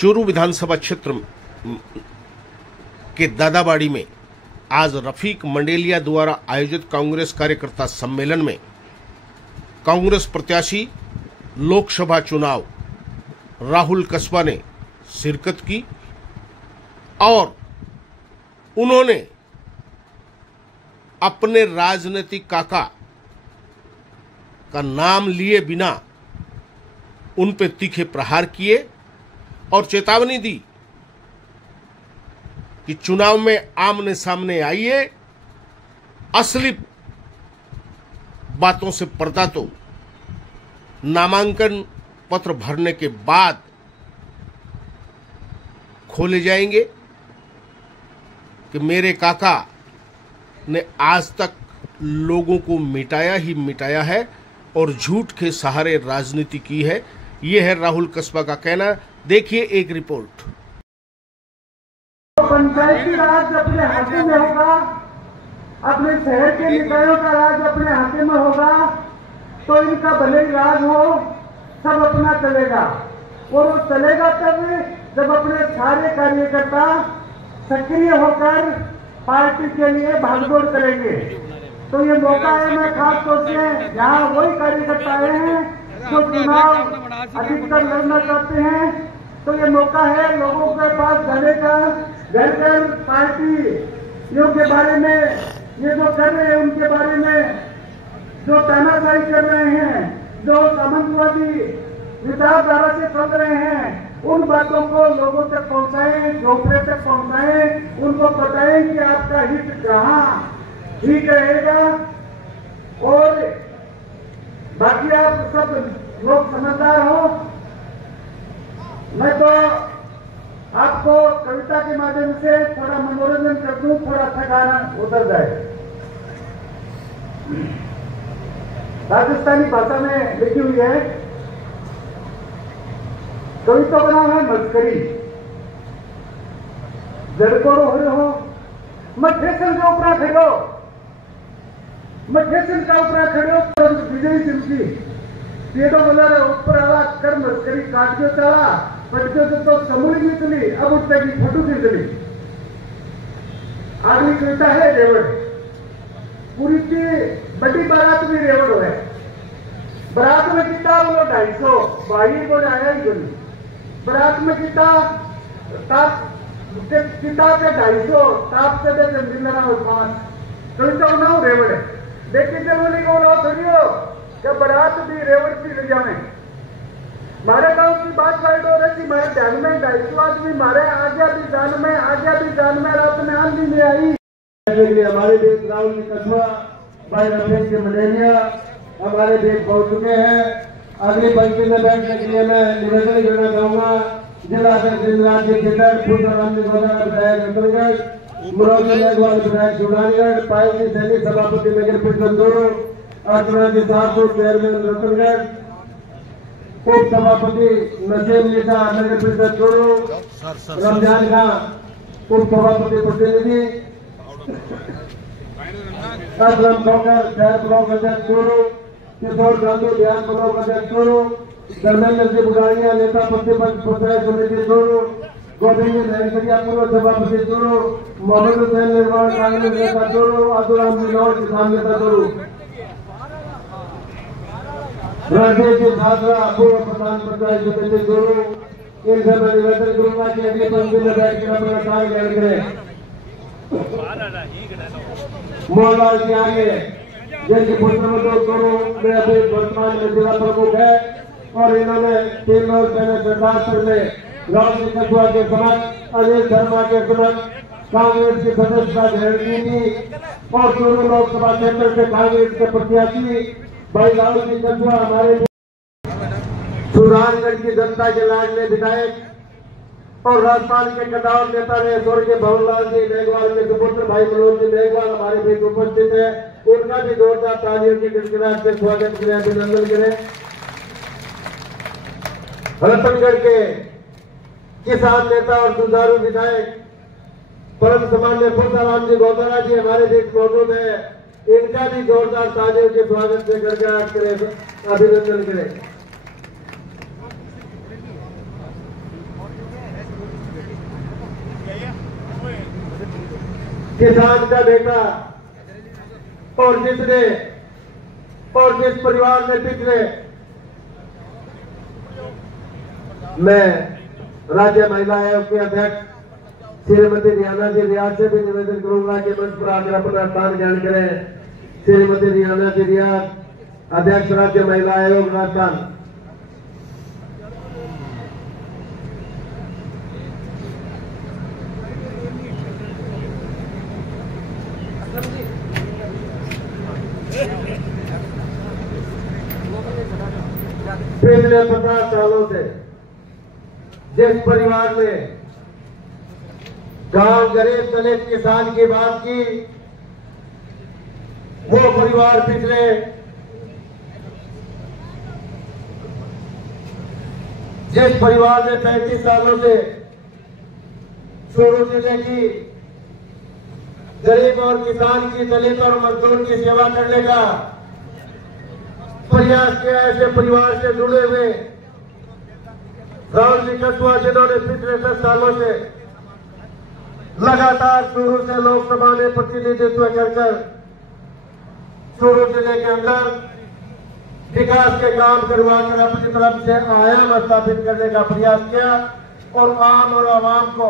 चूरू विधानसभा क्षेत्र के दादाबाड़ी में आज रफीक मंडेलिया द्वारा आयोजित कांग्रेस कार्यकर्ता सम्मेलन में कांग्रेस प्रत्याशी लोकसभा चुनाव राहुल कस्बा ने शिरकत की और उन्होंने अपने राजनीतिक काका का नाम लिए बिना उन पे तीखे प्रहार किए और चेतावनी दी कि चुनाव में आमने सामने आइए, असली बातों से पर्दा तो नामांकन पत्र भरने के बाद खोले जाएंगे कि मेरे काका ने आज तक लोगों को मिटाया ही मिटाया है और झूठ के सहारे राजनीति की है। यह है राहुल कस्बा का कहना। देखिए एक रिपोर्ट। पंचायती राज अपने हाथे में होगा, अपने शहर के निकायों का राज अपने हाथे में होगा, तो इनका भले ही राज हो, सब अपना चलेगा। और वो चलेगा तब जब अपने सारे कार्यकर्ता सक्रिय होकर पार्टी के लिए भागदौड़ करेंगे। तो ये मौका है, मैं खास तौर से जहाँ वही कार्यकर्ता आए हैं जो चुनाव अधिकतर लड़ना चाहते हैं, तो ये मौका है लोगों के पास जाने का, घर घर पार्टियों के बारे में ये जो कर रहे हैं उनके बारे में जो तानाशाही कर रहे हैं, जो सामंतवादी विचारधारा से चल रहे हैं, उन बातों को लोगों तक पहुंचाएं, झोपड़े तक पहुंचाएं, उनको बताएं कि आपका हित कहाँ ठीक रहेगा। और बाकी आप सब लोग समझदार हो। मैं तो आपको कविता के माध्यम से थोड़ा मनोरंजन कर दूं, थोड़ा थकान उतर जाए। राजस्थानी भाषा में लिखी हुई है, कविता का नाम है मस्करी। जड़कोरो हो मैं फैशन का ऊपर खड़ो, मैं फैशन का ऊपर खड़ो विजय सिंह की पेड़ो बना ऊपर आला कर मस्करी काट जो चाला पटको तो समूह निकली, अब उठने की फोटो निकली। अगली कविता है रेवड़। पूरी की बड़ी बारात में रेवड़ है। बारात में कितना बोलो 250 भाई को आया ही बोली। बारात में कितना किताब के 250 ताप से दे जिंदगी 5 कविता ना रेवड़ है। देखिए चलो लिखो लो थोड़ियो क्या बारात भी रेवड़ की लिया में मारे गांव की बात साइड हो रही थी। मेरे ध्यान में 250 आदमी मारे आज्ञा भी जान में रात में आंधी में आई। हमारे देश राहुल की कस्बा भाई रफीक मंडेलिया हमारे देश पहुंच चुके हैं। अगली पंक्ति में बैठने के लिए मैं निवेदन करना चाहूंगा जिला अध्यक्ष राज्य के विधायक मुरौली मेघवाल विधायक शिवरानीगढ़, पायली सैनिक सभापति नगर परिषद दोनों, अर्चनाजी साहू चेयरमैन रतनगढ़, उप सभापति नसीम निशा नगर परिषद दोनों, रमजान खां उप सभापति प्रतिनिधि, असलम खोकर शहर ब्लॉक अध्यक्ष दोनों, किशोर गांधी बिहार ब्लॉक अध्यक्ष दोनों, धर्मेंद्र जी बुगाड़िया नेता प्रतिपक्ष पंचायत समिति दोनों, गोविंद नरसरिया पूर्व सभापति दोनों, मोहम्मद हुसैन निर्माण कांग्रेस नेता दोनों, अब्दुल बिलौर किसान नेता दोनों, राजेश जी भादरा पूर्व प्रधान पंचायत समिति दोनों। इनसे मैं निवेदन करूंगा कि अगली पंक्ति में बैठकर अपना कार्य ग्रहण करें। मोहनलाल जी आगे जिनके पुत्र दोनों में अभी वर्तमान में जिला प्रमुख है और इन्होंने 3 रोज पहले सरकार में राहुल कस्बा के समक्ष अनिल शर्मा के समक्ष कांग्रेस की सदस्यता ग्रहण की थी और चूरू लोकसभा क्षेत्र से कांग्रेस के प्रत्याशी भाई राहुल जी कस्बा हमारे सुधारगढ़ की जनता के लाडले विधायक और राजस्थान के कदावर नेता रहे स्वर्गीय भवनलाल जी मेघवाल के सुपुत्र भाई मनोज जी मेघवाल हमारे बीच उपस्थित है। उनका भी जोरदार तालियों की गिड़गिड़ाहट से स्वागत करें, अभिनंदन करें। रतनगढ़ के किसान नेता और जुझारू विधायक परम सम्मान्य खुशाराम जी गौतरा जी हमारे बीच मौजूद है। इनका भी जोरदार तालियों के स्वागत से गिड़गिड़ाहट करें, अभिनंदन करें। किसान का बेटा और जिस परिवार में पिछले मैं राज्य महिला आयोग के अध्यक्ष श्रीमती रियाना जी रियाज से भी निवेदन करूंगा कि मंच पर आकर अपना स्थान ग्रहण करें। श्रीमती रियाना जी रियाज, अध्यक्ष राज्य महिला आयोग राजस्थान। पिछले 50 सालों से जिस परिवार में गांव गरीब दलित किसान की बात की, वो परिवार पिछले जिस परिवार ने 35 सालों से चूरू जिले की गरीब और किसान की, दलित और मजदूर की सेवा करने का प्रयास किया, ऐसे परिवार से जुड़े हुए राहुल जी कछुआ, जिन्होंने पिछले 10 सालों से लगातार चूरू से लोकसभा में प्रतिनिधित्व कर चूरू जिले के अंदर विकास के काम करवाकर अपनी तरफ से आयाम स्थापित करने का प्रयास किया और आम और आवाम को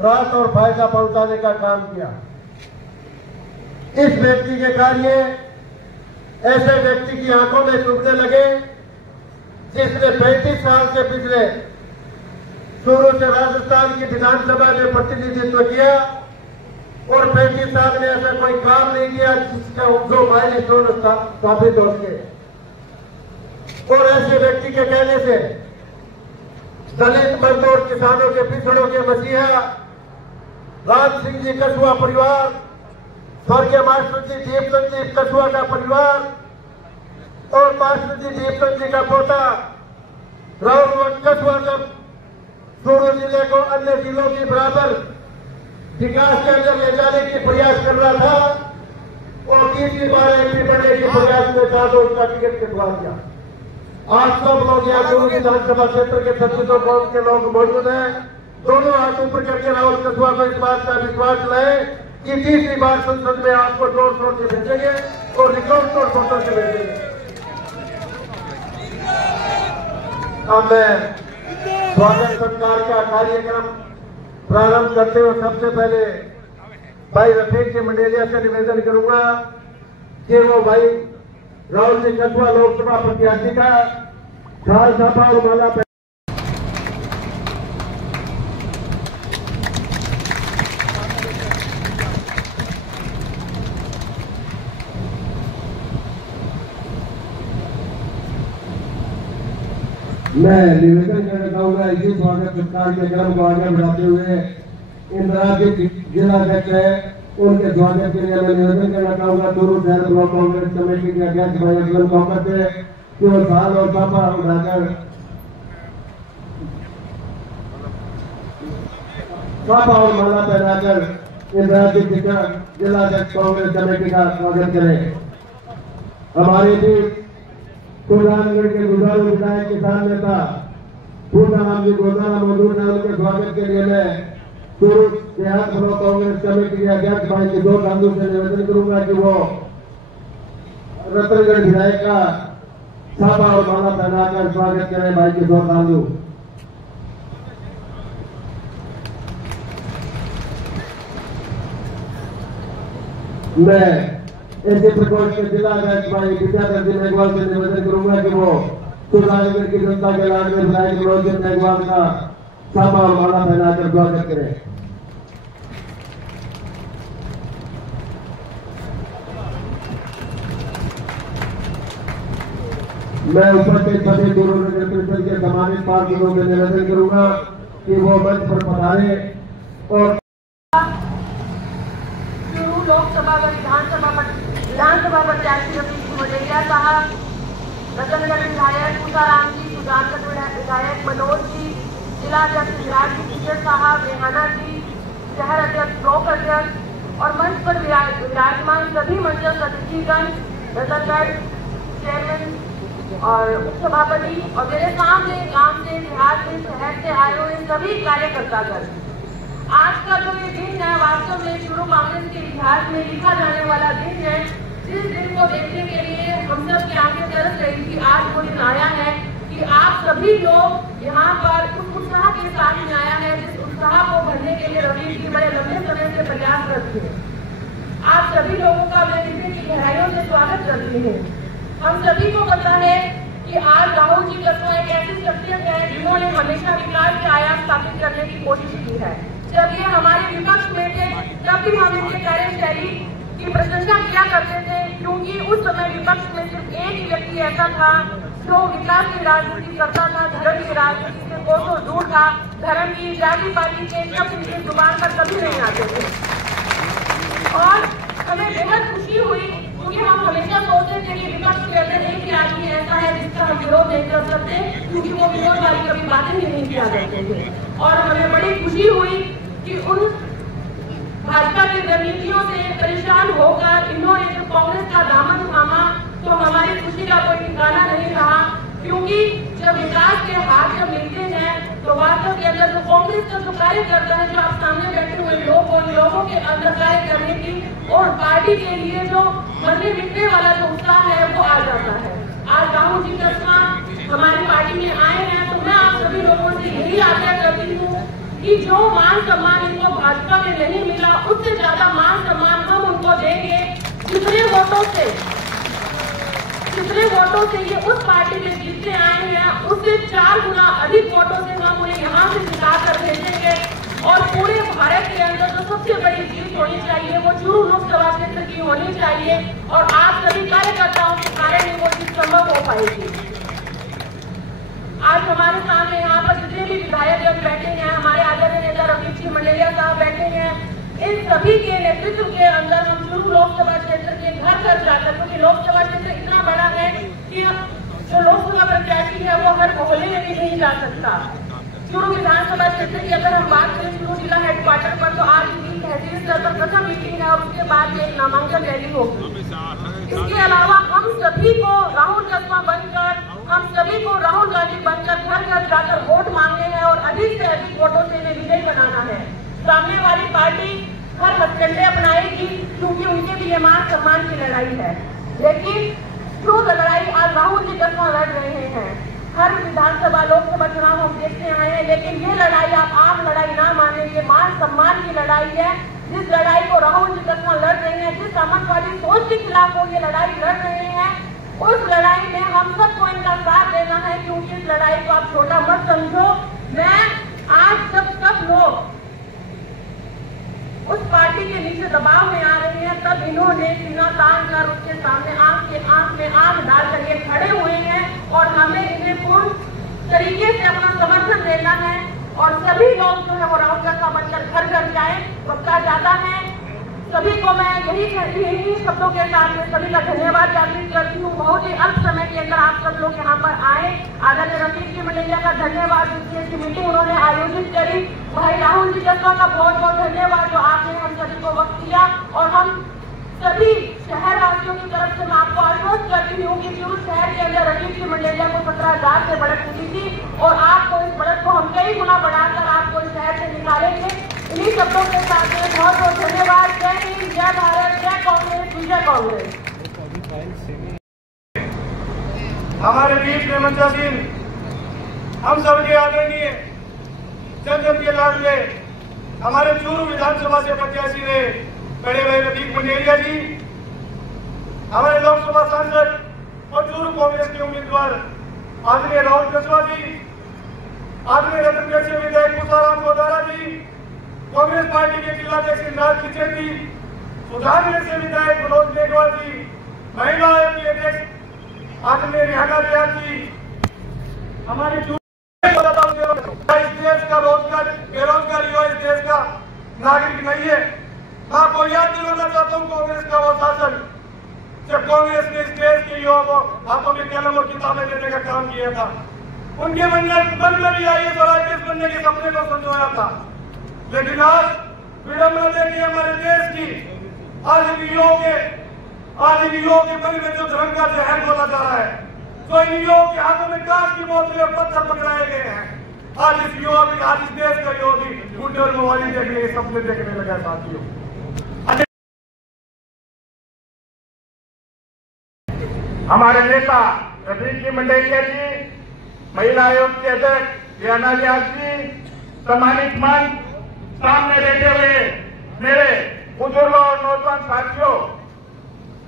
राहत और फायदा पहुंचाने का काम किया। इस व्यक्ति के कार्य ऐसे व्यक्ति की आंखों में चुभने लगे जिसने 35 साल से पिछले चूरू से राजस्थान की विधानसभा में प्रतिनिधित्व किया और 35 साल में ऐसा कोई काम नहीं किया जिसका जो माइलस्टोन स्थापित हो सके। और ऐसे व्यक्ति के कहने से दलित मजदूर किसानों के पिछड़ों के मसीहा राज सिंह जी कछुआ परिवार, स्वर्गीय मास्टर जी दीपचंद जी कछुआ का परिवार और मास्टर जी दीपचंद जी का पोता राहुल कछुआ का चूरू जिले को अन्य जिलों के बराबर विकास के अंदर ले जाने की प्रयास कर रहा था और तीसरी बार एमपी बनने के प्रयास में था तो उसका टिकट कटवा दिया। आज सब लोग यहाँ चूरू विधानसभा क्षेत्र के 36 गांव के लोग मौजूद हैं। दोनों हाथ ऊपर करके राहुल कछुआ को इस बात का विश्वास दिलाए कि तीसरी बार संसद में आपको जोर शोर से भेजेंगे और रिकॉर्ड तोड़ फोटो से भेजेंगे। अब मैं स्वागत सत्कार का कार्यक्रम प्रारंभ करते हुए सबसे पहले भाई रफीक जी मंडेलिया से निवेदन करूंगा कि वो भाई राहुल जी कछुआ लोकसभा प्रत्याशी का खाल साफा और माला मैं निवेदन करना चाहूंगा इसी स्वागत सत्कार के क्रम को आगे बढ़ाते हुए इंदिरा जी जिला अध्यक्ष है उनके स्वागत के लिए मैं निवेदन करना चाहूंगा चूरू शहर ब्लॉक कांग्रेस कमेटी के अध्यक्ष भाई असलम कौकत से कि वो साल और साफा उठाकर साफा और माला पहनाकर इंदिरा जी जिला अध्यक्ष कांग्रेस कमेटी का स्वागत करें। हमारे बीच कुलरामगढ़ के गुजारू विधायक किसान नेता पूर्णाराम जी गोदारा मौजूद है। उनके स्वागत के लिए मैं चूरू देहात ब्लॉक कांग्रेस कमेटी के अध्यक्ष भाई किशोर गांधी से निवेदन करूंगा कि वो रतनगढ़ विधायक का साफा और माला पहनाकर स्वागत करें। भाई किशोर गांधी मैं ऐसे प्रकोष्ठ के जिला अध्यक्ष भाई विद्याधर जी मेघवाल से निवेदन करूंगा कि वो सुल्तानगढ़ की जनता के लाड में विधायक मनोज जी मेघवाल का साफा और माला पहनाकर स्वागत करें। मैं उपस्थित सभी चूरू नगर परिषद के सम्मानित पार्षदों से निवेदन करूंगा कि वो मंच पर पधारे और लोकसभा व विधानसभा प्रत्याशी रफीक मंडेलिया साहब, रतनगढ़ विधायक पूसाराम जी, सुजानगढ़ विधायक मनोज जी, जिला अध्यक्ष विराट जी साहब, रेहाना जी, शहर अध्यक्ष ब्लॉक अध्यक्ष और मंच पर विराजमान सभी मंचस्थ अतिथिगण, रतनगढ़ चेयरमैन और उपसभापति और मेरे सामने गांव से, देहात से, शहर से आए हुए सभी कार्यकर्तागण, आज का जो ये दिन है वास्तव में शुरू कांग्रेस के इतिहास में लिखा जाने वाला दिन है, जिस दिन को देखने के लिए हम सब की आंखें तरस रही थी। आज वो दिन आया है कि आप सभी लोग यहाँ पर उस उत्साह के साथ में आया है जिस उत्साह को भरने के लिए रवि जी बड़े लंबे समय से प्रयासरत थे। आप सभी लोगों का मैं हृदय की गहराइयों से स्वागत करती हूँ। हम सभी को पता है कि आज राहुल जी कसवा एक ऐसी शख्सियत है जिन्होंने हमेशा विकास के आयाम स्थापित करने की कोशिश की है। जब ये हमारे विपक्ष में थे तब भी हम इनके कार्यशैली की प्रशंसा किया करते थे, क्योंकि उस समय विपक्ष में सिर्फ एक ही व्यक्ति ऐसा था जो विकास की राजनीति करता था, धर्म की राजनीति से कोसों दूर था। धर्म की जाति पार्टी के शब्द इनकी जुबान पर कभी नहीं आते थे और हमें बेहद खुशी हुई, क्योंकि हम हमेशा सोचते थे कि विपक्ष के अंदर एक ही आदमी ऐसा है जिसका हम विरोध नहीं कर सकते, क्योंकि वो विरोध वाली कभी बातें ही नहीं किया करते थे। और हमें बड़ी खुशी हुई कि उन भाजपा की रणनीतियों से परेशान होकर इन्होंने जब कांग्रेस का दामन थामा तो हमारी खुशी का कोई ठिकाना नहीं रहा, क्योंकि जब विकास के हाथ जब मिलते हैं तो वास्तव के अंदर जो कांग्रेस का जो कार्य करता है, जो आप सामने बैठे हुए लोगों के अंदर कार्य करने की और पार्टी के लिए जो मरने मिटने वाला जो उत्साह है वो आ जाता है। आज राहुल जी कसवा हमारी पार्टी में आए हैं तो मैं आप सभी लोगों से यही आग्रह करती हूँ कि जो मान सम्मान इनको भाजपा में नहीं मिला उससे ज्यादा मान सम्मान हम उनको देंगे। जितने वोटों से ये उस पार्टी में जीतते आए हैं उससे 4 गुना अधिक वोटों से हम उन्हें यहाँ से जिता कर भेजेंगे और पूरे भारत के अंदर जो सबसे बड़ी जीत होनी चाहिए वो चूरू लोकसभा क्षेत्र की होनी चाहिए और आप सभी कार्यकर्ताओं के कारण ही वो जीत संभव हो पाएगी। आज हमारे सामने यहाँ पर जितने भी विधायक जन बैठे हैं, हमारे आदरणीय नेता रवि जी मंडेलिया साहब बैठे हैं, इन सभी के नेतृत्व के अंदर हम चूरू लोकसभा क्षेत्र के घर घर जाकर, क्योंकि लोकसभा क्षेत्र इतना बड़ा है कि जो लोकसभा प्रत्याशी है वो हर मोहल्ले में भी नहीं जा सकता। चूरू विधानसभा क्षेत्र की अगर हम बात करें चूरू जिला हेडक्वार्टर पर तो आज की तहसील स्तर पर प्रथम मीटिंग है और उसके बाद एक नामांकन रैली होगी। इसके अलावा हम सभी को राहुल कसवा बनकर, हम सभी को राहुल गांधी बनकर घर घर जाकर वोट मांगने हैं और अधिक से अधिक वोटों से इन्हें विजयी बनाना है। सामने वाली पार्टी हर हथकंडे अपनाएगी क्योंकि उनके भी ये मान सम्मान की लड़ाई है, लेकिन जो लड़ाई आज राहुल जी कसवा लड़ रहे हैं, हर विधानसभा लोकसभा चुनाव हम देखते आए हैं, लेकिन ये लड़ाई आप आम लड़ाई ना माने, ये मान सम्मान की लड़ाई है। जिस लड़ाई को राहुल जी कसवा लड़ रहे हैं, जिस सामंतवादी सोच के खिलाफ वो ये लड़ाई लड़ रहे हैं, उस लड़ाई में हम सबको इनका साथ देना है, क्योंकि इस लड़ाई को आप छोटा मत समझो। मैं आज जब सब लोग उस पार्टी के नीचे दबाव में आ रहे हैं तब इन्होंने सीना तान कर उसके सामने आंख में आंख डालकर ये खड़े हुए हैं और हमें इन्हें पूर्ण तरीके से अपना समर्थन देना है और सभी लोग जो है वो राहुल कसवा बनकर घर घर जाए। वक्ता जाता है, सभी को मैं यही शब्दों के साथ में सभी का धन्यवाद ज्ञापित करती हूँ। बहुत ही अल्प समय के अंदर आप सब लोग यहाँ पर आए। आदरणीय रवि जी मंडेलिया का धन्यवाद, जिसकी मीटिंग उन्होंने आयोजित करी। भाई राहुल जी कसवा का बहुत बहुत धन्यवाद जो आपने हम सभी को वक्त दिया और हम सभी शहरवासियों की तरफ से मैं आपको आश्वस्त करती हूँ कि चूरू शहर के अंदर रवि जी मंडेलिया को 17,000 से बढ़त मिली थी और आपको इस बढ़त को हम कई गुना बढ़ाकर आपको इस शहर से निकालेंगे। इन्हीं शब्दों के साथ में बहुत बहुत धन्यवाद। जय हिंद, जय भारत, जय कांग्रेस, विजय कांग्रेस। हमारे बीच में मंचा सिंह, हम सबके आदरणीय जन के लाडले हमारे चूरू विधानसभा से प्रत्याशी रहे बड़े भाई रवि मंडेलिया जी, हमारे लोकसभा सांसद और चूरू कांग्रेस के उम्मीदवार आदरणीय राहुल कसवा जी, आदरणीय रतनगढ़ से विधायक पूसाराम गोदारा जी, कांग्रेस पार्टी के जिलाध्यक्ष इंद्राज किचन जी, सुधारगढ़ से विधायक मनोज मेघवाल जी, महिला आयोग के अध्यक्ष आदरणीय रिहाना रियाज जी, हमारे इस देश का रोजगार बेरोजगार युवा इस देश का नागरिक नहीं है। मैं आपको याद दिलाना चाहता हूँ कांग्रेस का वो शासन जब कांग्रेस ने इस देश के युवा को हाथों में कलम और किताबें देने का काम किया था, उनके मन में भी IAS और IPS बनने के सपने को संजोया था। लेकिन आज विडम्बना देखिए हमारे देश की, आज इन युवाओं के मन में जो धर्म का जहर बोला जा रहा है, तो इन युवाओं के हाथों में कांच की बोतलें और पत्थर पकड़ाए गए हैं। आज इस युवा भी, आज इस देश का युवा भी गुंडे और मोबाइल देखने के सपने देखने लगा साथियों। हमारे नेता रफीक मंडेलिया जी, महिला आयोग के अध्यक्ष रियाना व्यास जी, सम्मानित मंच, सामने बैठे हुए मेरे बुजुर्गों और नौजवान साथियों,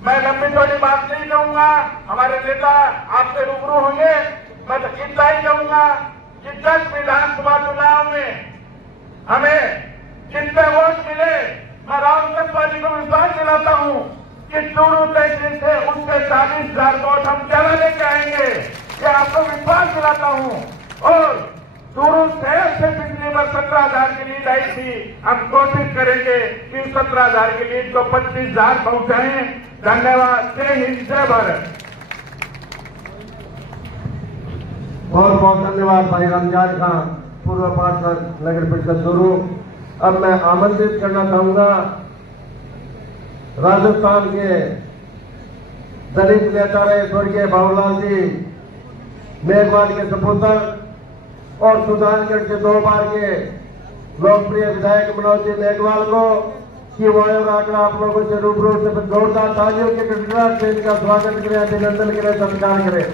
मैं लंबी चौड़ी बात नहीं कहूंगा। हमारे नेता आपसे रूबरू होंगे। मैं तो इतना ही कहूंगा कि 10 विधानसभा चुनाव में हमें जितने वोट मिले, मैं राहुल गांधी को विश्वास दिलाता हूं कि चूरू तहसील से उसके 40,000 वोट हम ज्यादा लेके आएंगे। ये आपको विश्वास दिलाता हूं। और चूरू शहर से पिछली बार 17,000 की लीड आई थी। हम कोशिश करेंगे कि 17,000 की लीड को 25,000 पहुंचाएं। धन्यवाद। जय हिंद, जय भारत। बहुत बहुत धन्यवाद भाई रमजान खान, पूर्व पार्षद नगर परिषद चूरू। अब मैं आमंत्रित करना चाहूंगा राजस्थान के दलित नेता रहे स्वर्गीय बाबूलाल जी मेघवाल के सपूत्र और सुजानगढ़ के 2 बार के लोकप्रिय विधायक मनोज जी मेघवाल को कि वो आकर आप लोगों से रूबरू से जोरदार तालियों के गड़गड़ाहट से इनका स्वागत करें, अभिनंदन करें, सत्कार करें।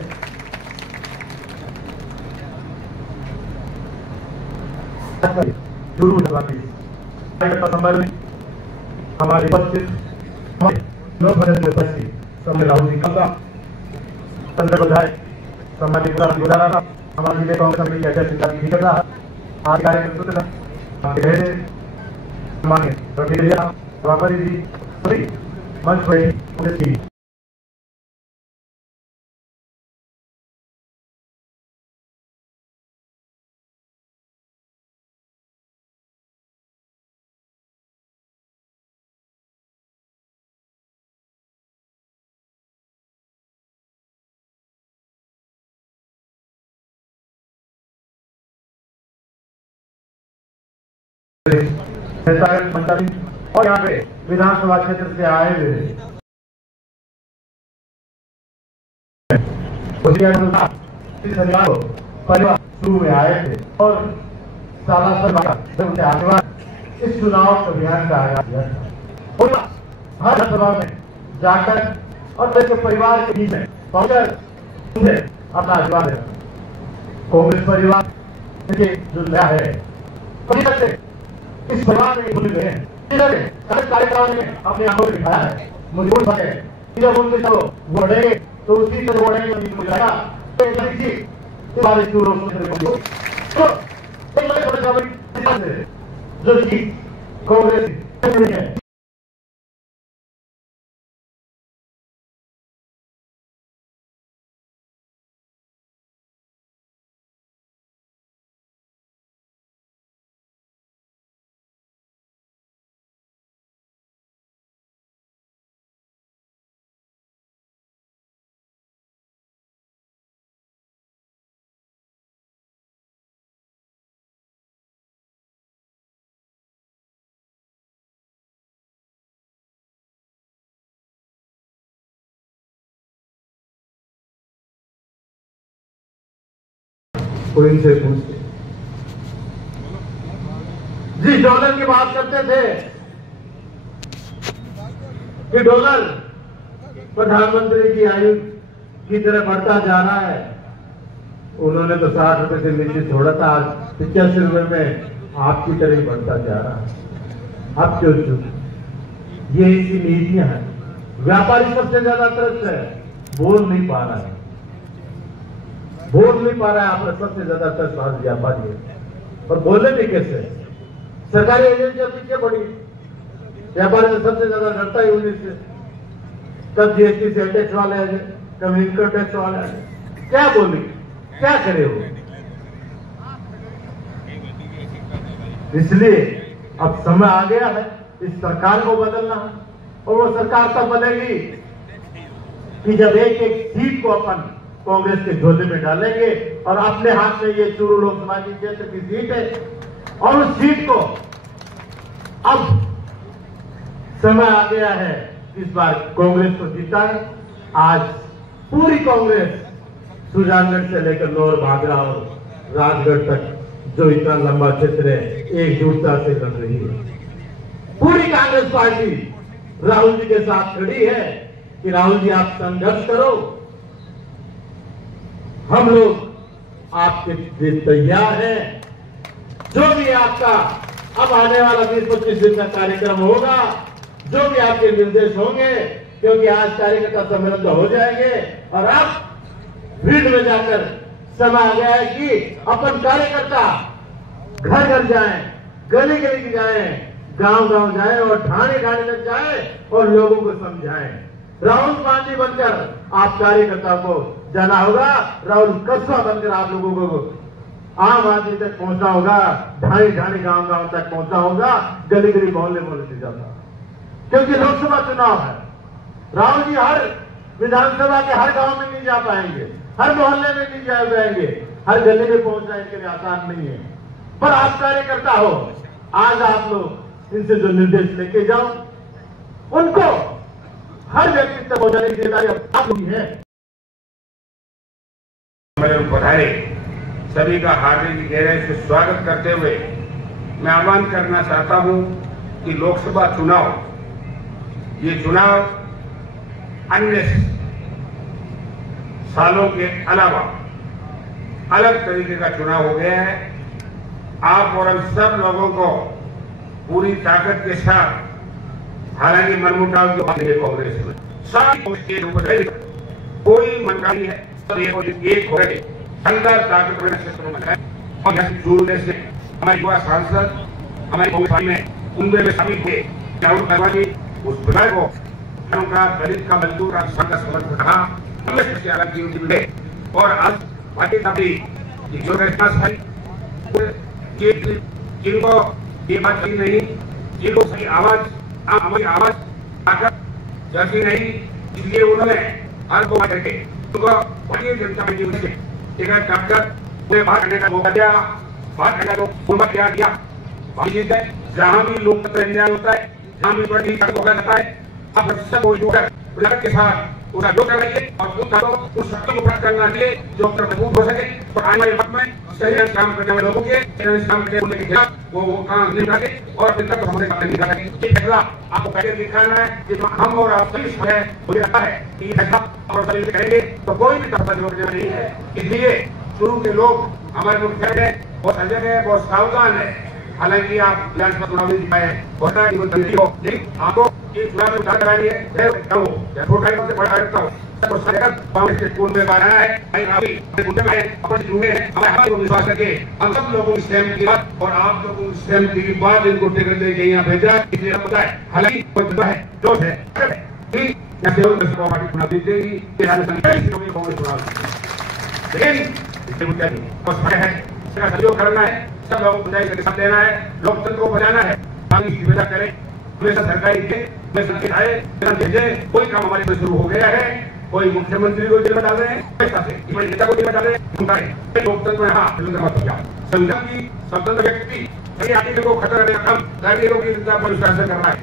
हमारे उपस्थित राहुल जी का विधायक सामाजिक हमारे जिले कांग्रेस कमेटी के अध्यक्ष आज कार्यक्रम माननीय व्यापारी जी मंच पर और यहाँ पे विधानसभा क्षेत्र से आए हुए शनिवार को परिवार शुरू में आए थे और सालासर आशीर्वाद इस चुनाव अभियान का आगाज किया था। हर सभा में जाकर और जैसे परिवार के बीच में पहुंचकर अपना आशीर्वाद है। कांग्रेस परिवार जो नया है इस परिवार में भूल गए हैं, कार्यक्रम में अपने आंखों में दिखाया है। मुझे जब उनके वो बढ़ेंगे तो उसी तरह बढ़ेंगे जो कांग्रेस है। कोई इनसे पूछते जी डॉलर की बात करते थे कि डॉलर प्रधानमंत्री की आयु की तरह बढ़ता जा रहा है। उन्होंने तो 60 रुपए से नीचे छोड़ा था, आज 85 रुपए में आपकी तरह ही बढ़ता जा रहा है। अब क्यों चुप? ये इसी नीतियां हैं। व्यापारी सबसे ज्यादा त्रस्त है, बोल नहीं पा रहा है, बोल नहीं पा रहा है। आपने सबसे ज्यादा त्रस्त व्यापारी है और बोले भी कैसे? सरकारी एजेंसियां पीछे पड़ी, व्यापारी में सबसे ज्यादा डरता ही उन्हीं से। कब जीएसटी से टैक्स वाले आ जाए, कब इनकम टैक्स वाले आ जाए, क्या बोले, क्या करे वो? इसलिए अब समय आ गया है इस सरकार को बदलना है और वो सरकार तब बनेगी कि जब एक एक सीट को अपन कांग्रेस के झोले में डालेंगे और अपने हाथ में ये चूरू लोकसभा की क्षेत्र की सीट है और उस सीट को अब समय आ गया है इस बार कांग्रेस को जिताए। आज पूरी कांग्रेस सुजानगढ़ से लेकर लोअर भागरा और राजगढ़ तक जो इतना लंबा क्षेत्र एकजुटता से लड़ रही है। पूरी कांग्रेस पार्टी राहुल जी के साथ खड़ी है कि राहुल जी आप संघर्ष करो, हम लोग आपके लिए तैयार हैं। जो भी आपका अब आने वाला 20-25 दिन का कार्यक्रम होगा, जो भी आपके निर्देश होंगे, क्योंकि आज कार्यकर्ता सम्मेलन तो हो जाएंगे और अब फील्ड में जाकर समय आ गया है कि अपन कार्यकर्ता घर घर जाएं, गली गली जाएं, गांव गांव जाएं और ठाणे ठाणे तक जाएं और लोगों को समझाएं। राहुल गांधी बनकर आप कार्यकर्ता को जाना होगा, राहुल कस्बा बनकर आप लोगों को आम आदमी तक पहुंचना होगा, ढाणी ढाणी गांव गांव तक पहुंचना होगा, गली गली मोहल्ले मोहल्ले से जाता, क्योंकि लोकसभा चुनाव है। राहुल जी हर विधानसभा के हर गांव में नहीं जा पाएंगे, हर मोहल्ले में नहीं जा पाएंगे, हर गली में पहुंचना इनके लिए आसान नहीं है। पर आप कार्यकर्ता हो, आज आप लोग इनसे जो निर्देश लेके जाओ, उनको हर व्यक्ति तक पहुंचाने की जिम्मेदारी आप लोग की है। बधाई सभी का हार्दिक गहराई से स्वागत करते हुए मैं आह्वान करना चाहता हूं कि लोकसभा चुनाव, ये चुनाव अन्य सालों के अलावा अलग तरीके का चुनाव हो गया है। आप और हम सब लोगों को पूरी ताकत के साथ, हालांकि मनमुटाव जो कांग्रेस में सारी कोई मनका नहीं है, तो एक हो गए अंदर ताकत है। और यहाँ जुड़ने से हमारे युवा सांसद हमारी कांग्रेस में उनमें शामिल हुए, राहुल गांधी उस विधायक को का दलित का मजदूर का समर्थन कहा, से अलग जीवन मिले और आज पार्टी जो जिनको ये बात सही नहीं, जिनको सही आवाज हमारी आवाज ताकत जैसी नहीं, इसलिए उन्होंने हर को करके उनको भारतीय जनता पार्टी से टिकट काटकर उन्हें बाहर करने का मौका दिया, बाहर करने को मौका दिया। जहां भी लोकतंत्र अन्याय होता है, जहां भी बड़ी होगा जाता है, अब सबको जोड़कर के साथ उसका जो करना चाहिए और उस शक्ति को प्राप्त करना चाहिए जो मजबूत हो सके। और आने वाले वक्त में सही काम करने वाले लोगों के काम करने के खिलाफ वो काम नहीं करते और फिर तक हमारे काम नहीं करते। ये फैसला आपको पहले दिखाना है कि हम और आप सभी है, मुझे लगता है कि ये फैसला और सभी करेंगे तो कोई भी तरफ रोकने वाला नहीं है। इसलिए शुरू के लोग हमारे मुख्य है, बहुत सजग है, बहुत सावधान है। हालांकि आप विधानसभा चुनाव में जीता है, लेकिन आपको एक चुनाव में उतार कराएंगे कांग्रेस के स्कूल में बनाया है, विश्वास करके हम सब लोगों की सहमति बात और आप लोगों की सहमति की बात इनको टिकट देके यहाँ भेजा, इसलिए पता है। हालांकि जो है सहयोग करना है, सब लोगों को साथ देना है, लोकतंत्र को बचाना है। हम इसकी वजह करें, हमेशा सरकारी कोई काम हमारे में शुरू हो गया है, कोई मुख्यमंत्री को जेल में डाल रहे हैं, नेता को जेल में डाल रहे हैं, लोकतंत्र में स्वतंत्र व्यक्ति को खतरा करने का काम कर रहा है।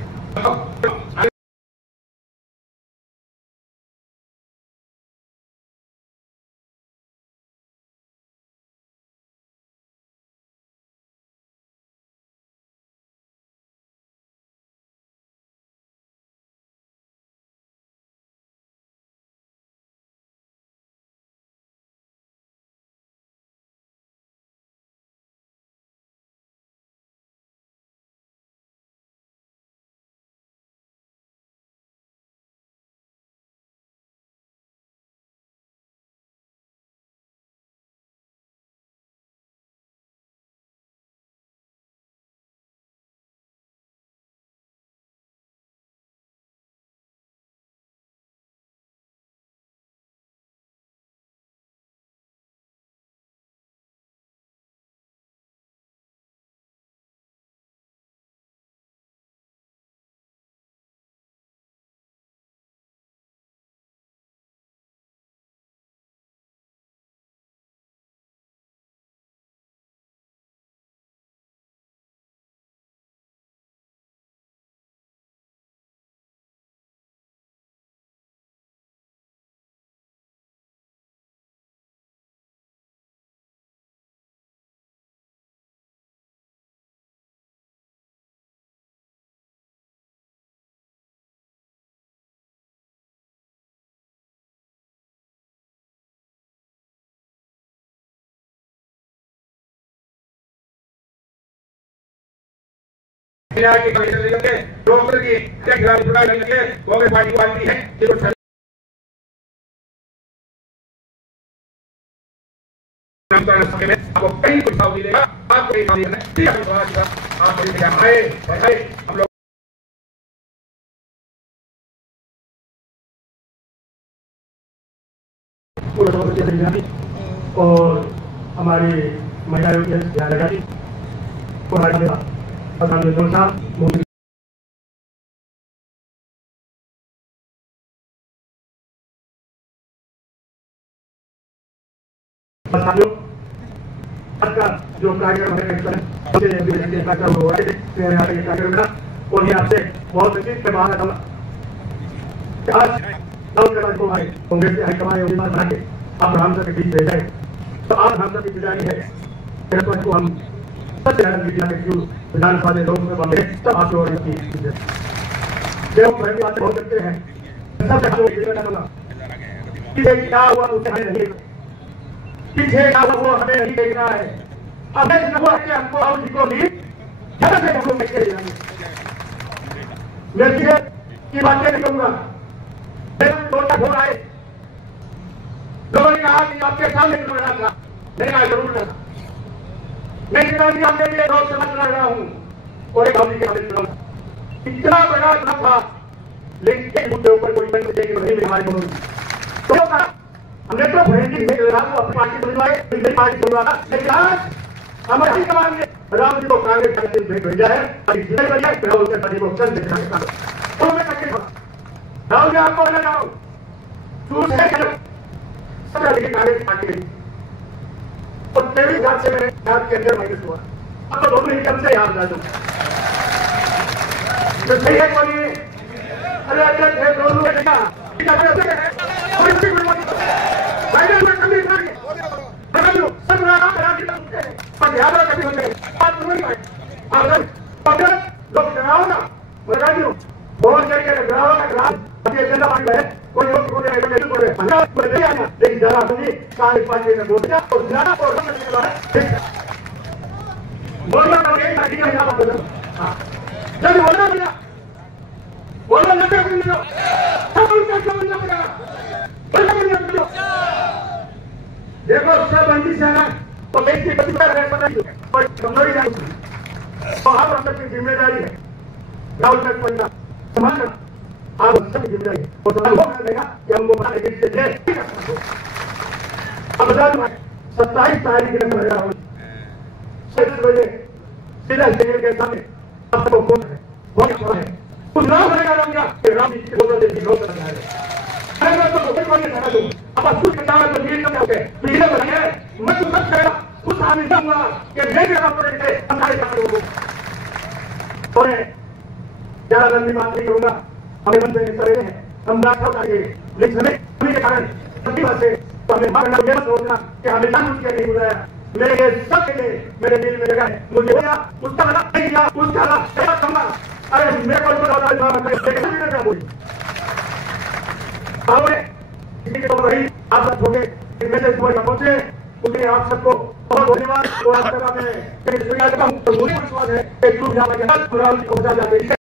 के कमीशन ले लेंगे, डॉक्टर की खिलाफ लड़ाई लड़ेंगे, कांग्रेस पार्टी पार्टी है जिसको आपको कहीं कुछ भाव मिलेगा, आपको कहीं भाव मिलेगा, आप आए हम लोग और हमारी महिला ध्यान लगाई जो कार्यक्रम है और ये आपसे बहुत अच्छी बात है। आज कांग्रेस के हाईकमान उम्मीदवार बना के आप रामसर के बीच भेजा है, तो आप रामसर की गुजारी है को हम सबसे विधानसभा में लोग बने सब आपके और बातें बहुत करते हैं। क्या हुआ उसे हमें नहीं, पीछे क्या हुआ वो हमें नहीं देखना है। हमें हमको और जी को भी मैं की बातें नहीं करूंगा। लोगों ने कहा कि आपके सामने लड़ रहा था, मैंने कहा जरूर लड़ा। मैं आपके लिए रोज समझ लड़ रहा हूँ और एक के इतना बड़ा था, लेकिन एक मुद्दे ऊपर कोई नहीं हमारे मनोज तो हमने तो अपनी पार्टी समझवाए, मेरी पार्टी समझवाना, लेकिन आज हमारे हाईकमान ने राम जी को कांग्रेस का भेजा है। राहुल जी आपको बोला जाओ कांग्रेस पार्टी और 23,000 से मेरे याद के अंदर माइनस हुआ। अब तो दोनों ही कम से याद जा दूं तो सही है कोई। अरे अध्यक्ष है दोनों ने देखा सब याद कभी होते लोग डराओ ना बता दू बहुत करके डराओ ना एजेंडा पार्टी है कोई लोग लेकिन जरा कांग्रेस पार्टी ने बोल दिया और ज्यादा बोलना जब बोलना भैया बोलना देखो सब बंदी से है तो देश की कमजोरी नहीं तो आप हम सबकी जिम्मेदारी है। राहुल तक पंजा संभालना आप सबकी जिम्मेदारी है और तो देगा कि हमको बता देंगे अब बता दूं 27 तारीख के अंदर राहुल 6 बजे सीधा जेल के सामने आपको फोन है बहुत है कुछ नाम बनेगा रंगा कि राम जी की फोटो से विरोध कर रहा है। मैं तो कोई नहीं करा दूं अब कुछ के साथ तो ये क्या होगा पीछे बनाए मैं तो सब करेगा कुछ आने दूंगा कि मेरे काम करेंगे हमारे काम लोगों और ज्यादा लंबी बात नहीं करूंगा। हमें मन से करेंगे हम बात करेंगे लेकिन हमें के कारण सभी बात से तो हमें मारना ये मत सोचना कि हमें जानबूझ के नहीं बुलाया। मेरे सब के लिए मेरे दिल में लगा है मुझे बोला उसका लगा नहीं किया उसका लगा कहूंगा अरे मेरे को बोला किसी के तो रही आप सब होंगे मैसेज पहुंचे उसके आप सबको बहुत धन्यवाद और आप सबका मैं मुझे विश्वास है कि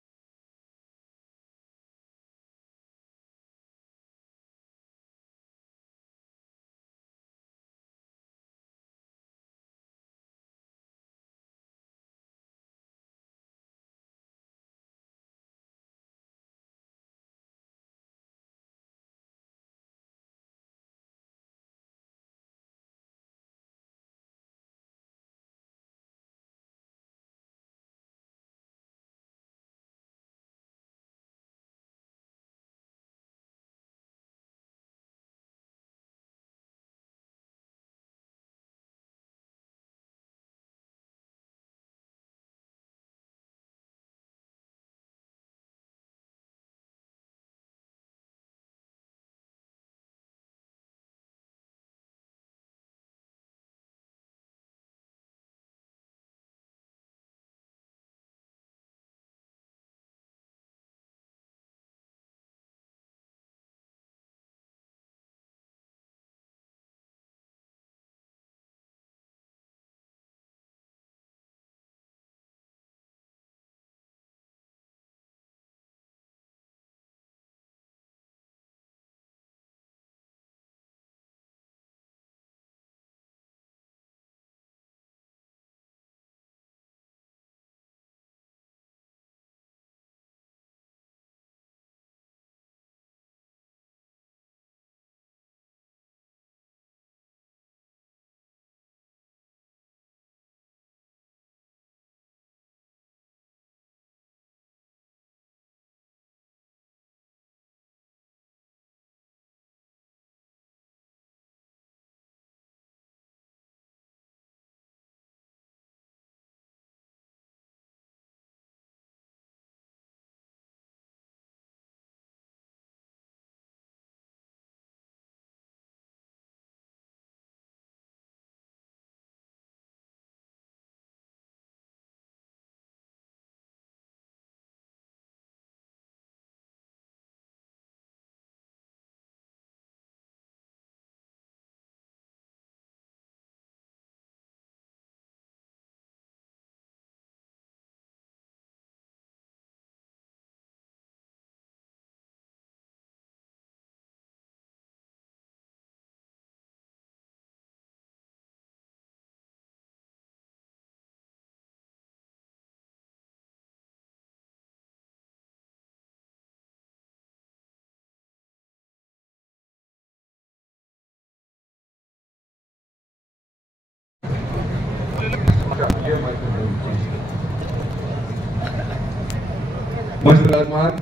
मंच पर विराजमान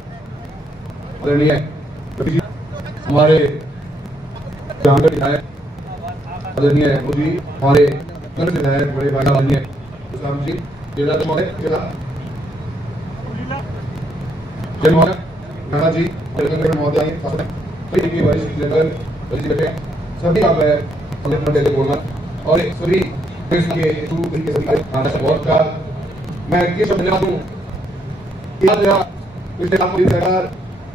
आदरणीय हमारे जामगढ़ विधायक आदरणीय मोदी, हमारे कर्ण विधायक बड़े भाई आदरणीय इस्लाम जी, जिला महोदय जिला जय महोदय राणा जी, महोदय वरिष्ठ जनरल सभी का मैं बोलना और सभी के बहुत का मैं किस धन्यवाद दूं। पिछले सरकार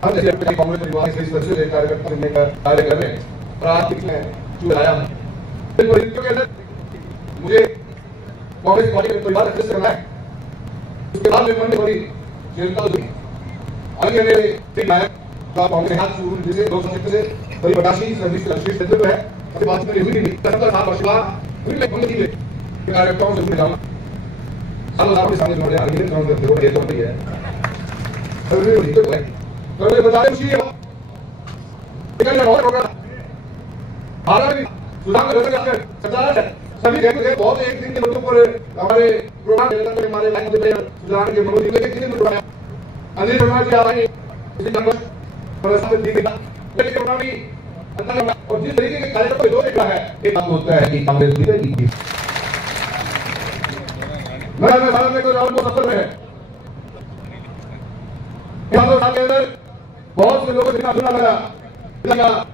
हर जैसे कांग्रेस परिवार से सदस्य कार्यकर्ता चुनने का कार्य कर रहे हैं और आज मैं चुनाया हूं। के अंदर मुझे कांग्रेस पार्टी में परिवार सदस्य करना है। उसके बाद मेरे मन में बड़ी चिंता हुई। आगे मेरे विधायक कांग्रेस हाथ शुरू जैसे 200 क्षेत्र से बड़ी बटाशी सर्विस क्षेत्र है, अपनी बात में हुई नहीं 70 साल वर्ष बाद पूरी मैं पंक्ति में कार्यकर्ताओं से मिल जाऊंगा। सालों साल के सामने जोड़े आगे काम करते हो ये तो नहीं है। तो मैं बता दें उसी निकलने और होगा भारत में सुधार करके सरकार सभी जगह बहुत एक दिन के लोगों पर हमारे प्रोग्राम में हमारे लाइन में सुधार के मनोज के कितने में उठाया अनिल शर्मा जी आ रहे हैं इसी जगह पर सब दिखेगा लेकिन प्रोग्राम ही अंदर और जिस तरीके के कार्यक्रम में दो देखा है एक बात होता है कि कांग्रेस जीतेगी। मैं भारत में कोई राहुल को सफल है साल के अंदर बहुत से लोगों से सुना लगा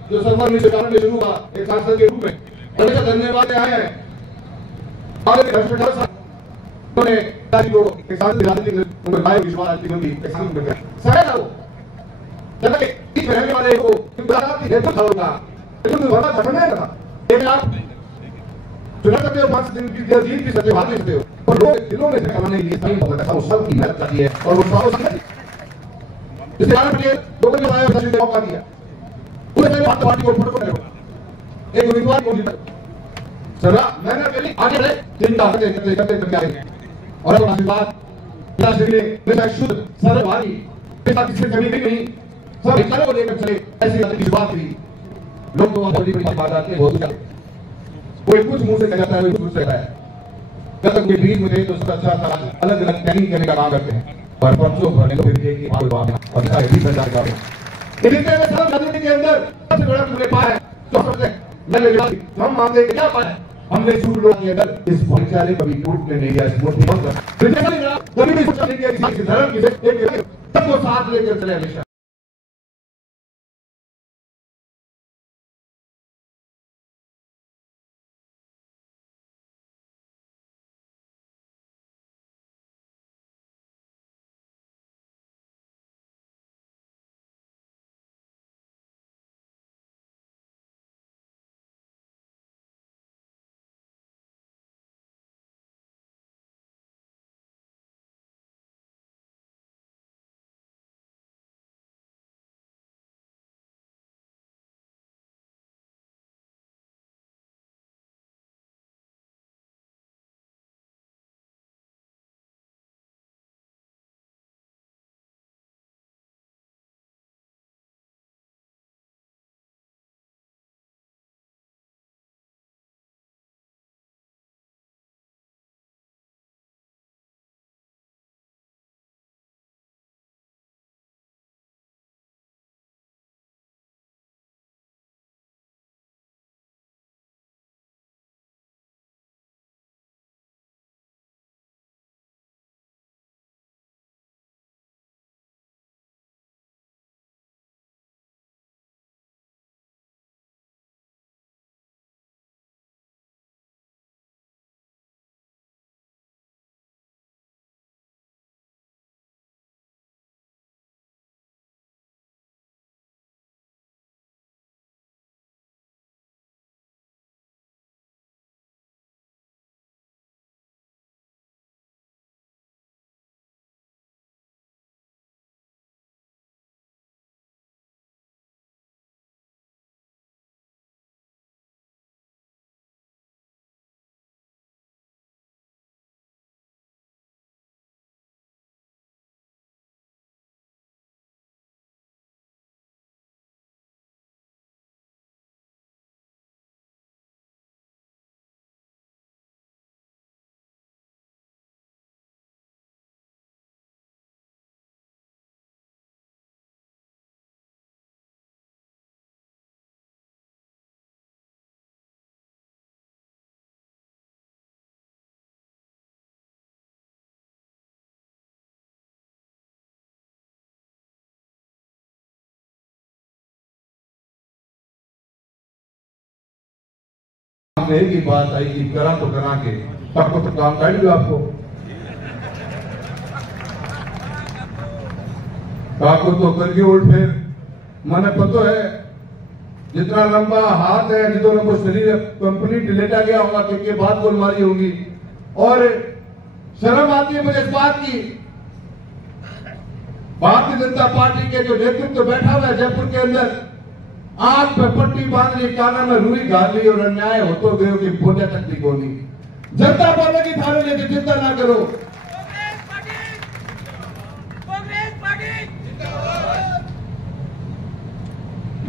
जो सफर में सरकार में शुरू हुआ एक सांसद के रूप में बड़े धन्यवाद आए हैं। उन्होंने को किसान विश्वास रहने वाले को चुना सकते हो 5 दिन की जीत भी सकते हो हाथ सकते हो और लोग दिलों में से कमाने के लिए सही पता है सब की मेहनत करती है और वो सालों से इस कारण के लोगों ने बताया दर्शन मौका दिया पूरे बात पार्टी को फोटो करो एक उम्मीदवार को जीता सर मैंने पहले आगे बढ़े चिंता करते आए और अब आशीर्वाद विकास के लिए मेरा शुद्ध सरल भारी पिता किसी कमी नहीं सब विचारों को लेकर चले ऐसी बात हुई लोग तो बड़ी बड़ी बात आते हैं बहुत कोई कुछ मुंह से कह जाता है कोई कुछ कहता है जब तक कोई बीच में दे तो सब अच्छा अलग अलग प्लानिंग करने का काम करते हैं और परसों भरने को फिर देखिए और ऐसा भी प्रचार कर रहे हैं इतने में सब राजनीति के अंदर सबसे बड़ा मुझे पाया है तो सबसे मैंने हम मांगे क्या पाया हमने झूठ लोगों के अंदर इस भाईचारे कभी टूटने नहीं दिया इस मूर्ति बंद कभी भी सोचा नहीं किया धर्म की सबको साथ लेकर चले हमेशा। सामने एक ही बात आई कि करा तो करा के तब तो काम कर लो आपको। आपको तो करके उल्ट फिर मैंने पता है जितना लंबा हाथ है जितना लंबा शरीर कंप्लीट लेटा गया होगा क्योंकि बात को मारी होगी। और शर्म आती है मुझे इस बात की, भारतीय जनता पार्टी के जो नेतृत्व बैठा हुआ है जयपुर के अंदर, आंख पे पट्टी बांध ली, काना में रुई घाल ली और अन्याय होते गए कि बोझा तक नहीं बोली। जनता पार्टी की थाने लेके चिंता ना करो।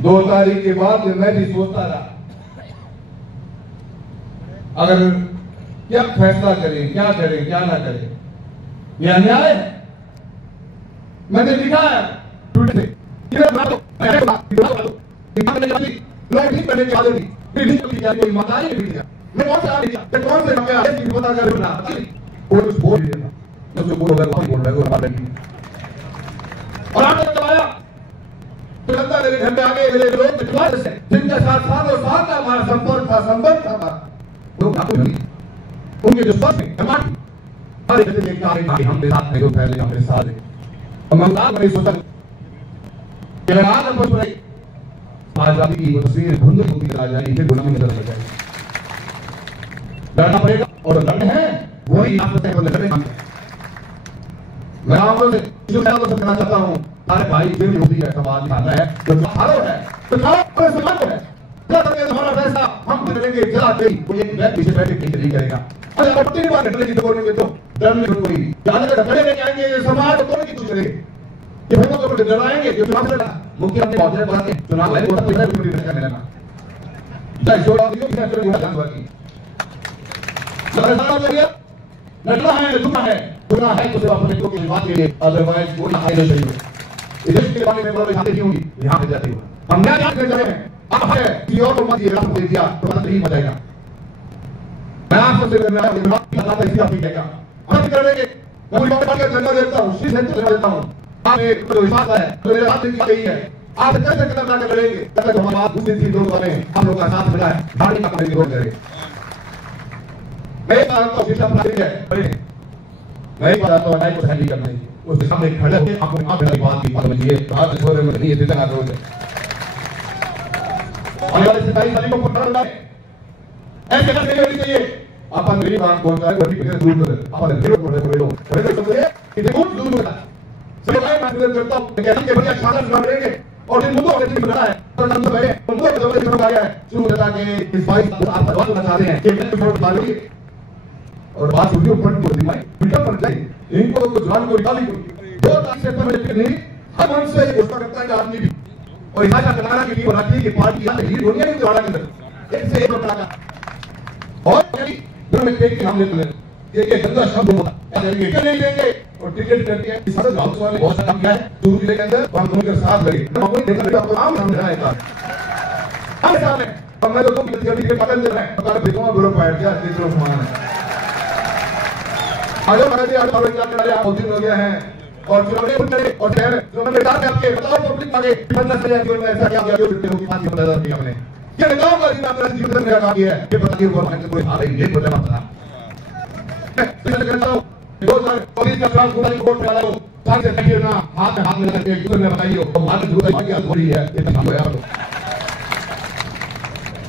2 तारीख के बाद मैं भी सोचता रहा अगर क्या फैसला करें, क्या करें, क्या ना करें। ये अन्याय है। मैंने लिखा है ट्विटर पे, कोई ईमानदारी नहीं दिया। मैं कौन सा लिखा, मैं कौन से पता कर रहा और कुछ बोल दिया जो बोल रहा है और आपने दबाया तो लगता है घर में आगे मेरे लोग विश्वास है जिनके साथ सालों साल का हमारा संपर्क था, संबंध था, लोग आपको नहीं उनके जो स्वास्थ्य हमारे जैसे एक कार्य हमने साथ में जो पहले हमारे साथ है और मंगल में सोचा कि आज हम बस आज रात की तस्वीर धुंध होती चला जाएगी, फिर गुलामी नजर आ जाएगी। लड़ना पड़ेगा और लड़ने हैं वही आपस में लड़ने। मैं आपको जो मैं आपको कहना चाहता हूं, अरे भाई जो भी होती है समाज खाना है जो हारो है तो खाओ समाज है हमारा फैसला हम बदलेंगे जरा कोई एक बैठ पीछे बैठ के नहीं करेगा। अरे अपनी नहीं बात निकलेगी तो बोलेंगे तो डर नहीं कोई ज्यादा डरे लेके आएंगे ये समाज को तोड़ने की कोशिश करेंगे कि हम लोग को डराएंगे जो चुनाव लड़ा मुख्यमंत्री बहुत बात है चुनाव है वो तो इधर पूरी नहीं करना जय जोड़ा दियो कि चलो वो जानवर की सरदार लगे लड़ना है गुना है तो सिर्फ अपने को की बात के लिए अदरवाइज कोई हाई नहीं चाहिए। इधर के बारे में बड़ा शांति नहीं होगी यहां पे जाती हो हम क्या याद कर रहे हैं अब है कि और को मत ये रात दे दिया तो पता नहीं बचेगा। मैं आपसे करना है बात लगा इसी आप कहेगा हम करेंगे मैं बात का जन्म देता हूं श्री संत जन्म देता हूं आप एक तो विश्वास है तो मेरे साथ की गई है आप कैसे करना करेंगे तब तक हमारा दूसरी चीज लोग बने हम लोग का साथ मिला है गाड़ी का करेंगे रोक करेंगे। मैं बात तो शिक्षा प्राप्त है मैं बात तो नहीं को हैंडल करना है उसके सामने खड़े होकर आपको आप मेरी बात की बात समझिए बात छोड़े में नहीं है इतना रोज और वाले सिपाही वाली को पकड़ लाए ऐसे करने नहीं चाहिए। अपन मेरी बात बोलता है बड़ी कितने दूर है अपन जीरो बोले लोग बड़े समझे कि बहुत दूर है सब मैं बात करता हूं कहने के बढ़िया शानदार सुना रहेंगे और इन मुद्दों पे बना है तो नाम तो है मुद्दों पे जबरदस्ती शुरू आया है शुरू होता के इस भाई आप बात करना चाहते हैं कि मैं वोट डालूंगी और बात वीडियो पॉइंट बोल दी भाई वीडियो पर जाए इनको तो जान को निकाली 2 तारीख से पहले नहीं हम उनसे ये घोषणा करता है कि आदमी भी और इलाका कराना के लिए बनाती है कि पार्टी यहां लीड होनी है नहीं तो के अंदर एक से एक बनाना और दोनों में टेक के नाम लेते हैं एक गंदा शब्द होता है ऐसे टिकट नहीं देंगे और टिकट करते हैं इस तरह हाउस वाले बहुत सा काम किया है शुरू जिले के अंदर हम दोनों के साथ लगे हम कोई नेता आपको नाम समझ रहा है का हम सामने हम तो तुम टिकट पकड़ ले रहे हैं पता नहीं बिगवा ग्रुप बैठ गया तीसरा समान है आज हमारे आज और क्या कर रहे हैं बहुत दिन हो गया है और चुनाव में करे और शहर जो मैंने कहा आपके बताओ पब्लिक मांगे 15 से या ऐसा क्या किया जो की बात बता दी हमने ये नेताओं का जीवन अपना जीवन में काम किया है ये बताइए गवर्नमेंट कोई हाल नहीं ये बता पता मैं कहता हूं 2024 का चुनाव पूरा रिपोर्ट में डालो साथ से बैठिए ना हाथ में हाथ मिला करके एक दूसरे में बताइए हमारी जरूरत क्या हो रही है ये काम है यार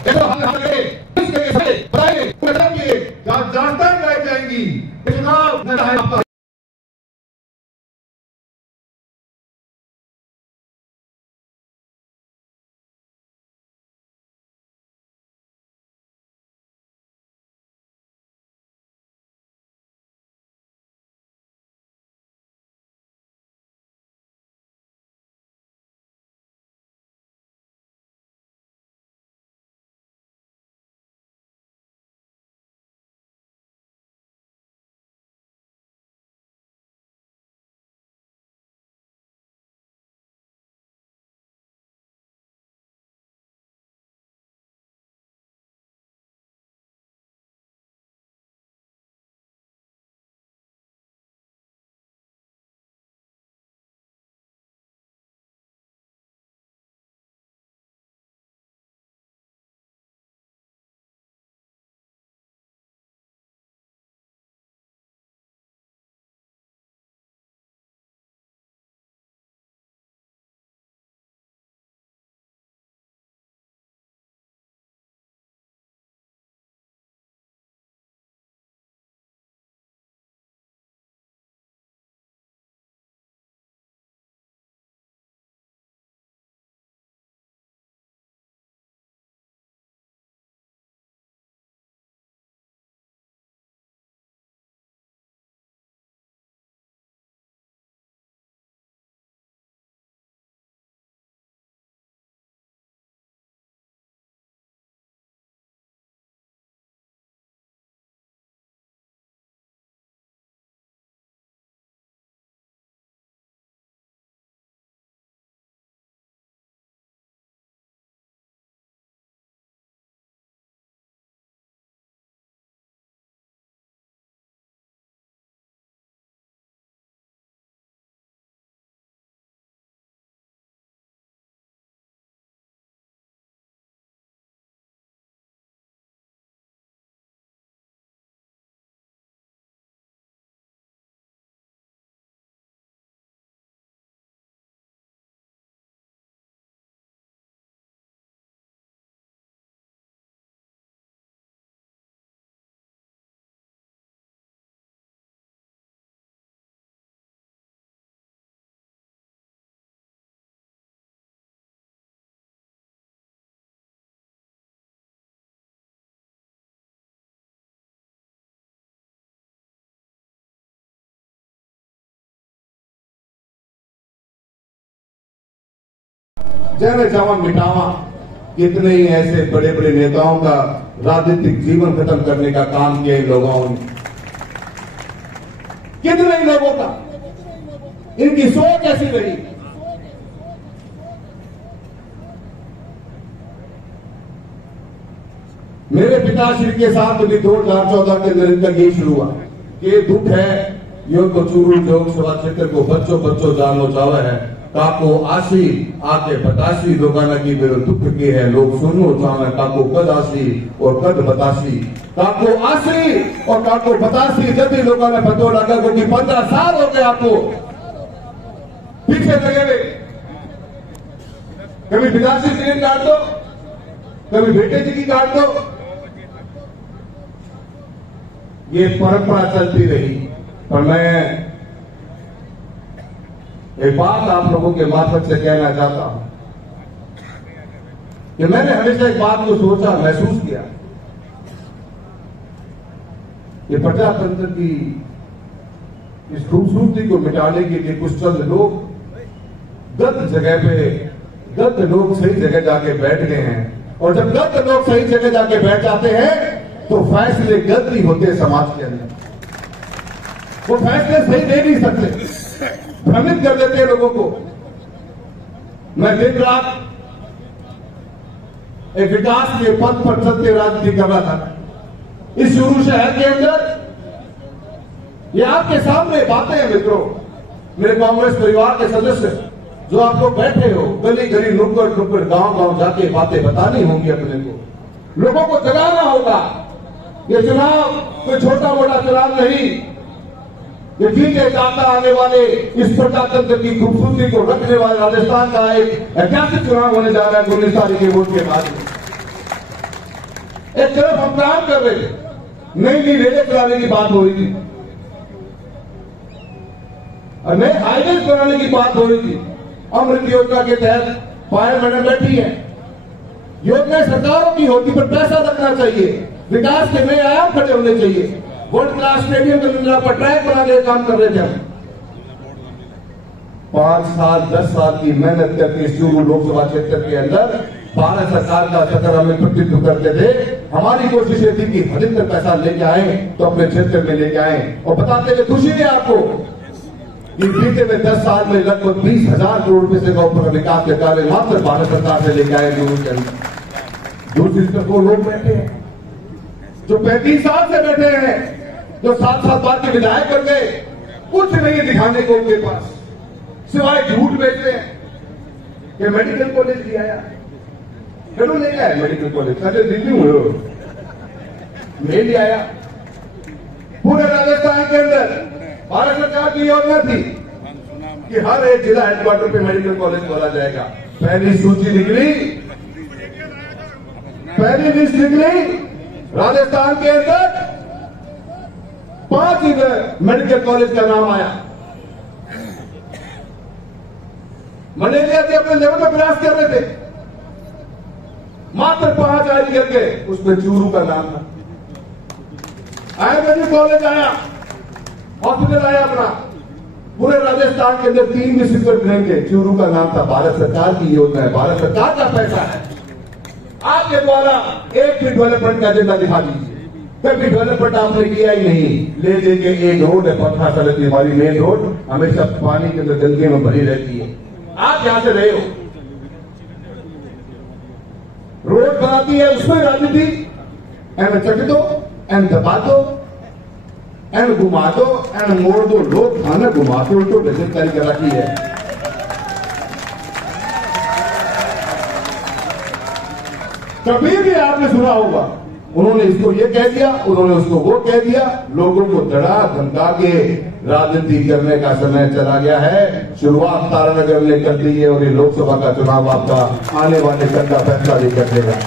देखो हम लगे इसके साथ बताइए पूरा किए जानता रह जाएंगी चुनाव न है आपका जैसे चावा मिटावा। कितने ही ऐसे बड़े बड़े नेताओं का राजनीतिक जीवन खत्म करने का काम किया इन लोगों ने, कितने ही लोगों का, इनकी सोच ऐसी रही। मेरे पिताश्री के साथ भी 2014 के अंदर इनका ये शुरू हुआ कि ये दुख है यो तो चूरू लोकसभा क्षेत्र को बच्चों बच्चों जानो चावे है काको आशी आके बतासी लोगाना की मेरे दुख के है लोग सुनो चावे काको कद आशी और कद बतासी काको आशी और काको बतासी जब लोगों ने पतो लगा क्योंकि 15 साल हो गए आपको पीछे लगे हुए। कभी पिताश्री जी की काट दो, कभी बेटे जी की काट दो, ये परंपरा चलती रही। पर मैं एक बात आप लोगों के मार्फत से कहना चाहता हूं कि मैंने हमेशा एक बात को सोचा, महसूस किया कि प्रजातंत्र की इस खूबसूरती को मिटाने के लिए कुछ चंद लोग गलत जगह पे, गलत लोग सही जगह जाके बैठ गए हैं। और जब गलत लोग सही जगह जाके बैठ जाते हैं तो फैसले गलत ही होते हैं समाज के अंदर। वो फैसले सही दे नहीं सकते, भ्रमित कर देते हैं लोगों को। मैं दिन रात एक विकास के पथ पर चलते राजनीति कर रहा था इस चूरू शहर के अंदर। ये आपके सामने बातें हैं मित्रों, मेरे कांग्रेस परिवार के सदस्य जो आप लोग बैठे हो, गली गली नुक्कड़ नुक्कड़ गांव गांव जाके बातें बतानी होंगी अपने को, लोगों को जगाना होगा। ये चुनाव कोई छोटा मोटा चुनाव नहीं, ये जीते जाता आने वाले इस प्रजातंत्र की खूबसूरती को रखने वाले राजस्थान का एक ऐतिहासिक चुनाव होने जा रहा है 19 तारीख के वोट के बाद। एक तरफ हम काम कर रहे थे, नई नई रेलें चलाने की बात हो रही थी और नए हाईवे बनाने की बात हो रही थी। अमृत योजना के तहत फायर मैडम बैठी है। योजना सरकारों की होती पर पैसा लगना चाहिए, विकास के नए आयाम खड़े होने चाहिए। वर्ल्ड क्लास स्टेडियम के निर्माण पर ट्रैक बनाने का काम कर रहे थे हम। 5 साल 10 साल की मेहनत करके चूरू लोकसभा क्षेत्र के अंदर भारत सरकार का सकर हमें प्रतिनिधित्व करते थे। हमारी कोशिश ये थी कि अधिकतर पैसा लेके आए तो अपने क्षेत्र में लेके आए और बताते हुए खुशी है आपको कि बीते हुए 10 साल में लगभग 20,000 करोड़ रुपए से ऊपर विकास के कार्य मात्र भारत सरकार से लेके आए चूरू के अंदर। दूसरी तरफ वो लोग बैठे हैं जो 35 साल से बैठे हैं, जो 7 साल बाद के विधायक कर गए, कुछ नहीं दिखाने को उनके पास सिवाय झूठ बेचते हैं कि मेडिकल कॉलेज लिया आया। चलो नहीं आया मेडिकल कॉलेज, अरे दिल्ली हुए ले लिया आया। पूरे राजस्थान के अंदर भारत सरकार की योजना थी कि हर एक जिला हेडक्वार्टर पे मेडिकल कॉलेज खोला जाएगा। पहली सूची निकली, पहली लिस्ट निकली, राजस्थान के अंदर 5 मेडिकल कॉलेज का नाम आया। मलेरिया के अपने लेवल में प्रयास कर रहे थे, मात्र 5 जारी करके उसमें चूरू का नाम था। आयुर्वेदिक कॉलेज आया, हॉस्पिटल आया अपना। पूरे राजस्थान के अंदर 3 डिस्ट्रिक्ट रहेंगे, चूरू का नाम था। भारत सरकार की योजना है, भारत सरकार का पैसा है। आपके द्वारा एक भी डेवलपमेंट का एजेंडा दिखा दीजिए। कभी डेवलपमेंट आपने किया ही नहीं। ले लेके एक रोड है पत्थर सड़क की, हमारी मेन रोड हमेशा पानी के अंदर गंदगी में भरी रहती है। आप यहां से रहे हो, रोड बनाती है उसमें राजनीति, एंड चक दो एंड दबा दो एंड घुमा दो एंड मोड़ दो। लोग खाना घुमा के उनको बेजती कर रखी है। कभी भी आपने सुना होगा उन्होंने इसको ये कह दिया, उन्होंने उसको वो कह दिया। लोगों को डरा धमका के राजनीति करने का समय चला गया है। शुरुआत तारानगर ने कर दी है और ये लोकसभा का चुनाव आपका आने वाले कल का फैसला भी कर देगा।